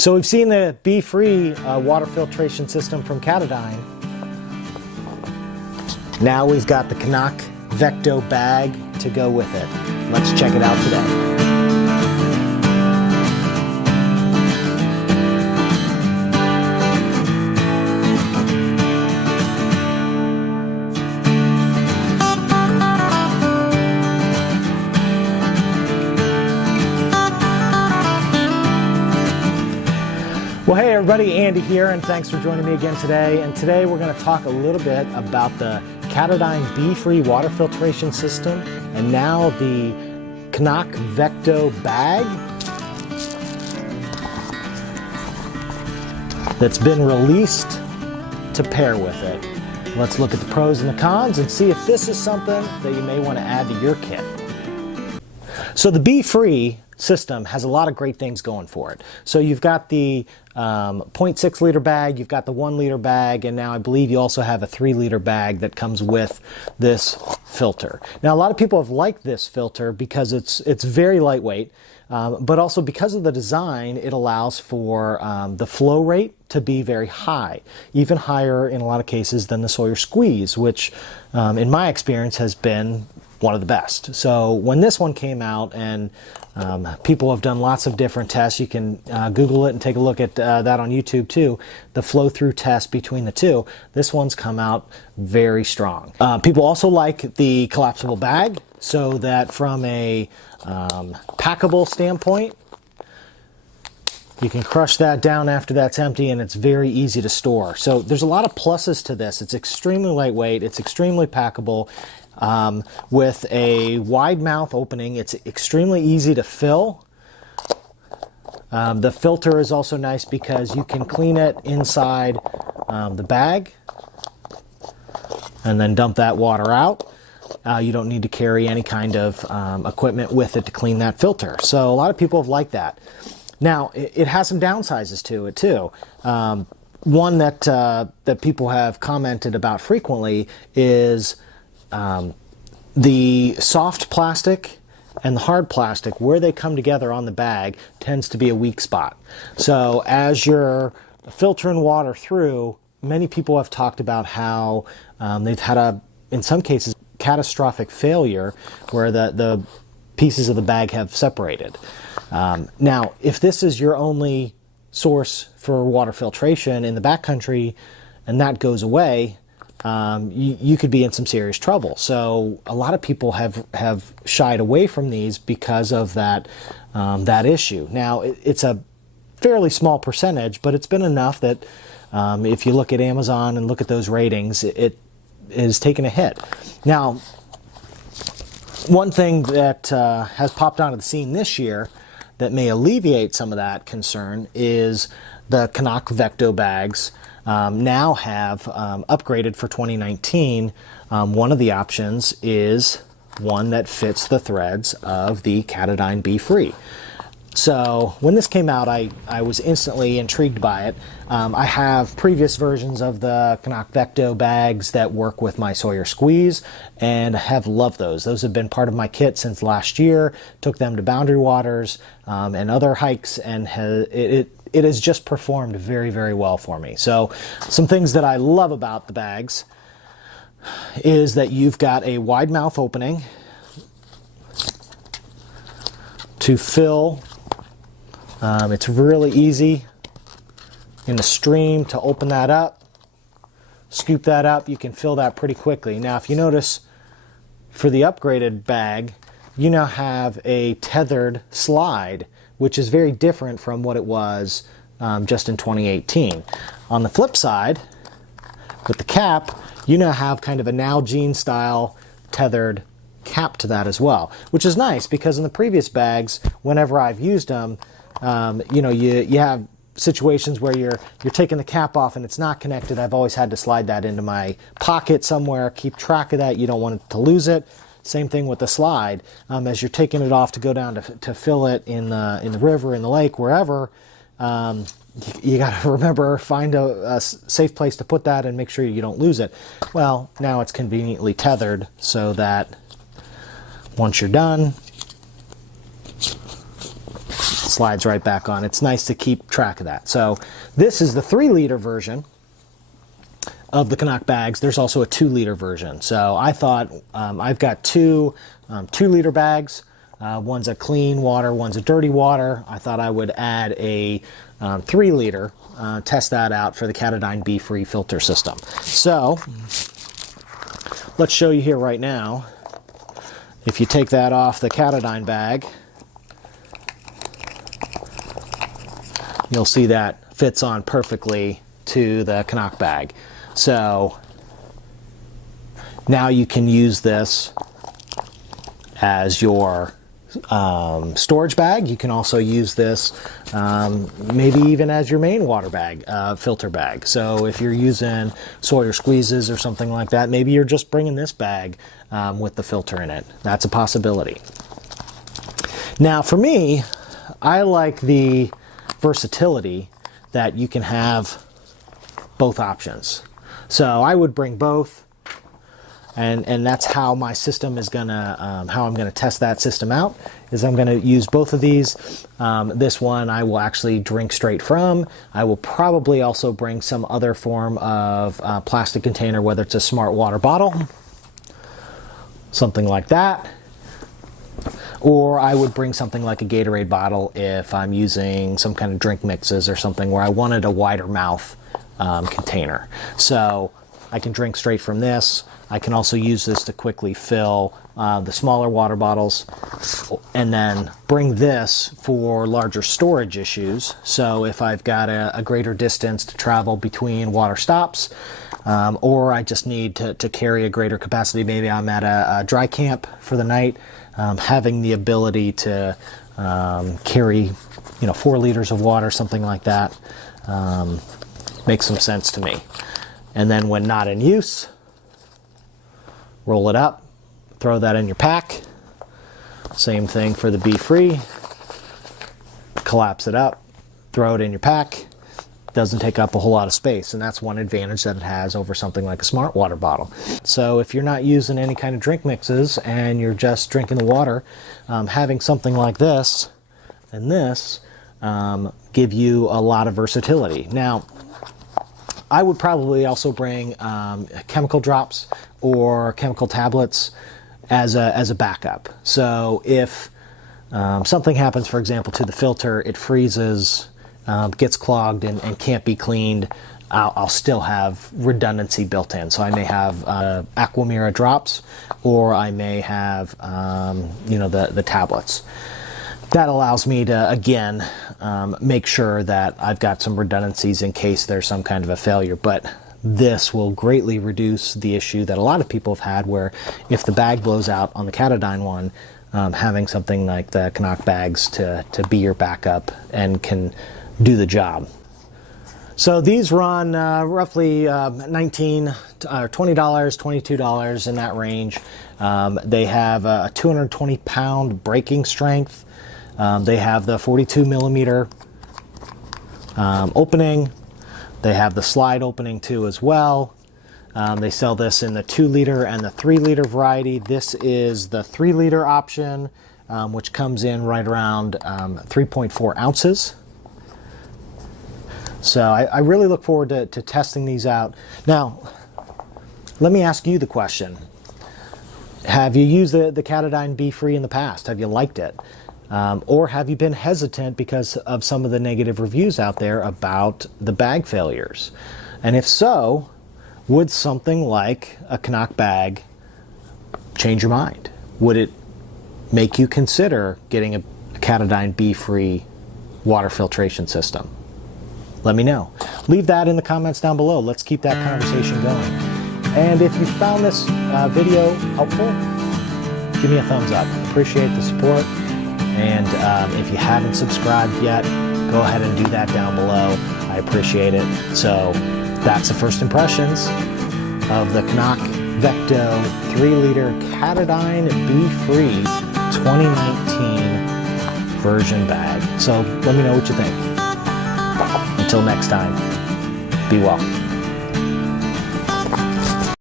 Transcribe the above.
So we've seen the BeFree water filtration system from Katadyn. Now we've got the Cnoc Vecto bag to go with it. Let's check it out today. Well, hey everybody, Andy here, and thanks for joining me again today. And today we're going to talk a little bit about the Katadyn BeFree water filtration system and now the Cnoc Vecto bag that's been released to pair with it. Let's look at the pros and the cons and see if this is something that you may want to add to your kit. So the BeFree system has a lot of great things going for it. So you've got the 0.6 liter bag, you've got the 1 liter bag, and now I believe you also have a 3 liter bag that comes with this filter. Now a lot of people have liked this filter because it's very lightweight, but also because of the design, it allows for the flow rate to be very high, even higher in a lot of cases than the Sawyer Squeeze, which in my experience has been one of the best. So when this one came out, and people have done lots of different tests, you can Google it and take a look at that on YouTube too, the flow through test between the two. This one's come out very strong. People also like the collapsible bag, so that from a packable standpoint, you can crush that down after that's empty, and it's very easy to store. So there's a lot of pluses to this. It's extremely lightweight, it's extremely packable. With a wide mouth opening, it's extremely easy to fill. The filter is also nice because you can clean it inside the bag and then dump that water out. You don't need to carry any kind of equipment with it to clean that filter. So a lot of people have liked that. Now, it has some downsizes to it too. One that people have commented about frequently is the soft plastic and the hard plastic, where they come together on the bag, tends to be a weak spot. So as you're filtering water through, many people have talked about how they've had in some cases, catastrophic failure where the pieces of the bag have separated. Now, if this is your only source for water filtration in the backcountry and that goes away, you could be in some serious trouble. So a lot of people have shied away from these because of that issue. Now it's a fairly small percentage, but it's been enough that if you look at Amazon and look at those ratings, it is taking a hit. Now, one thing that has popped onto the scene this year that may alleviate some of that concern is the Cnoc Vecto bags. Now have upgraded for 2019. One of the options is one that fits the threads of the Katadyn BeFree. So when this came out, I was instantly intrigued by it. I have previous versions of the Cnoc Vecto bags that work with my Sawyer Squeeze and have loved those. Those have been part of my kit since last year. Took them to Boundary Waters and other hikes, and it has just performed very, very well for me. So some things that I love about the bags is that you've got a wide mouth opening to fill. It's really easy in the stream to open that up, scoop that up. You can fill that pretty quickly. Now, if you notice, for the upgraded bag, you now have a tethered slide, which is very different from what it was just in 2018. On the flip side, with the cap, you now have kind of a Nalgene style tethered cap to that as well, which is nice because in the previous bags, whenever I've used them, you have situations where you're taking the cap off and it's not connected. I've always had to slide that into my pocket somewhere, keep track of that. You don't want to lose it. Same thing with the slide. As you're taking it off to go down to fill it in the river, in the lake, wherever, you got to remember, find a safe place to put that and make sure you don't lose it. Well, now it's conveniently tethered so that once you're done, slides right back on. It's nice to keep track of that. So this is the 3-liter version of the Cnoc bags. There's also a 2-liter version. So I thought I've got two 2-liter bags. One's a clean water, one's a dirty water. I thought I would add a 3-liter, test that out for the Katadyn BeFree filter system. So let's show you here right now. If you take that off the Katadyn bag, you'll see that fits on perfectly to the Cnoc bag. So now you can use this as your storage bag. You can also use this maybe even as your main water bag, filter bag. So if you're using Sawyer squeezes or something like that, maybe you're just bringing this bag with the filter in it. That's a possibility. Now for me, I like the versatility that you can have both options. So I would bring both, and that's how my system is gonna, how I'm gonna test that system out, is I'm gonna use both of these. This one I will actually drink straight from. I will probably also bring some other form of plastic container, whether it's a smart water bottle, something like that. Or I would bring something like a Gatorade bottle if I'm using some kind of drink mixes or something where I wanted a wider mouth container. So I can drink straight from this. I can also use this to quickly fill the smaller water bottles, and then bring this for larger storage issues. So if I've got a greater distance to travel between water stops, or I just need to carry a greater capacity, maybe I'm at a dry camp for the night, having the ability to carry 4 liters of water, something like that, makes some sense to me. And then when not in use, roll it up, throw that in your pack. Same thing for the BeFree. Collapse it up, throw it in your pack. Doesn't take up a whole lot of space, and that's one advantage that it has over something like a smart water bottle. So if you're not using any kind of drink mixes and you're just drinking the water, having something like this and this give you a lot of versatility. Now, I would probably also bring chemical drops or chemical tablets as a backup. So if something happens, for example, to the filter, it freezes, gets clogged and can't be cleaned, I'll still have redundancy built in. So I may have Aquamira drops, or I may have the tablets. That allows me to, again, make sure that I've got some redundancies in case there's some kind of a failure. But this will greatly reduce the issue that a lot of people have had, where if the bag blows out on the Katadyn one, having something like the Cnoc bags to be your backup and can do the job. So these run roughly $19 or $20, $22 in that range. They have a 220-pound braking strength. They have the 42 millimeter opening. They have the slide opening too as well. They sell this in the 2-liter and the 3-liter variety. This is the 3-liter option, which comes in right around 3.4 ounces. So I really look forward to testing these out. Now, let me ask you the question. Have you used the Katadyn BeFree in the past? Have you liked it? Or have you been hesitant because of some of the negative reviews out there about the bag failures? And if so, would something like a Cnoc bag change your mind? Would it make you consider getting a Katadyn BeFree water filtration system? Let me know. Leave that in the comments down below. Let's keep that conversation going. And if you found this video helpful, give me a thumbs up. Appreciate the support. And if you haven't subscribed yet, go ahead and do that down below. I appreciate it. So that's the first impressions of the Cnoc Vecto 3-liter Katadyn BeFree 2019 version bag. So let me know what you think. Until next time, be well.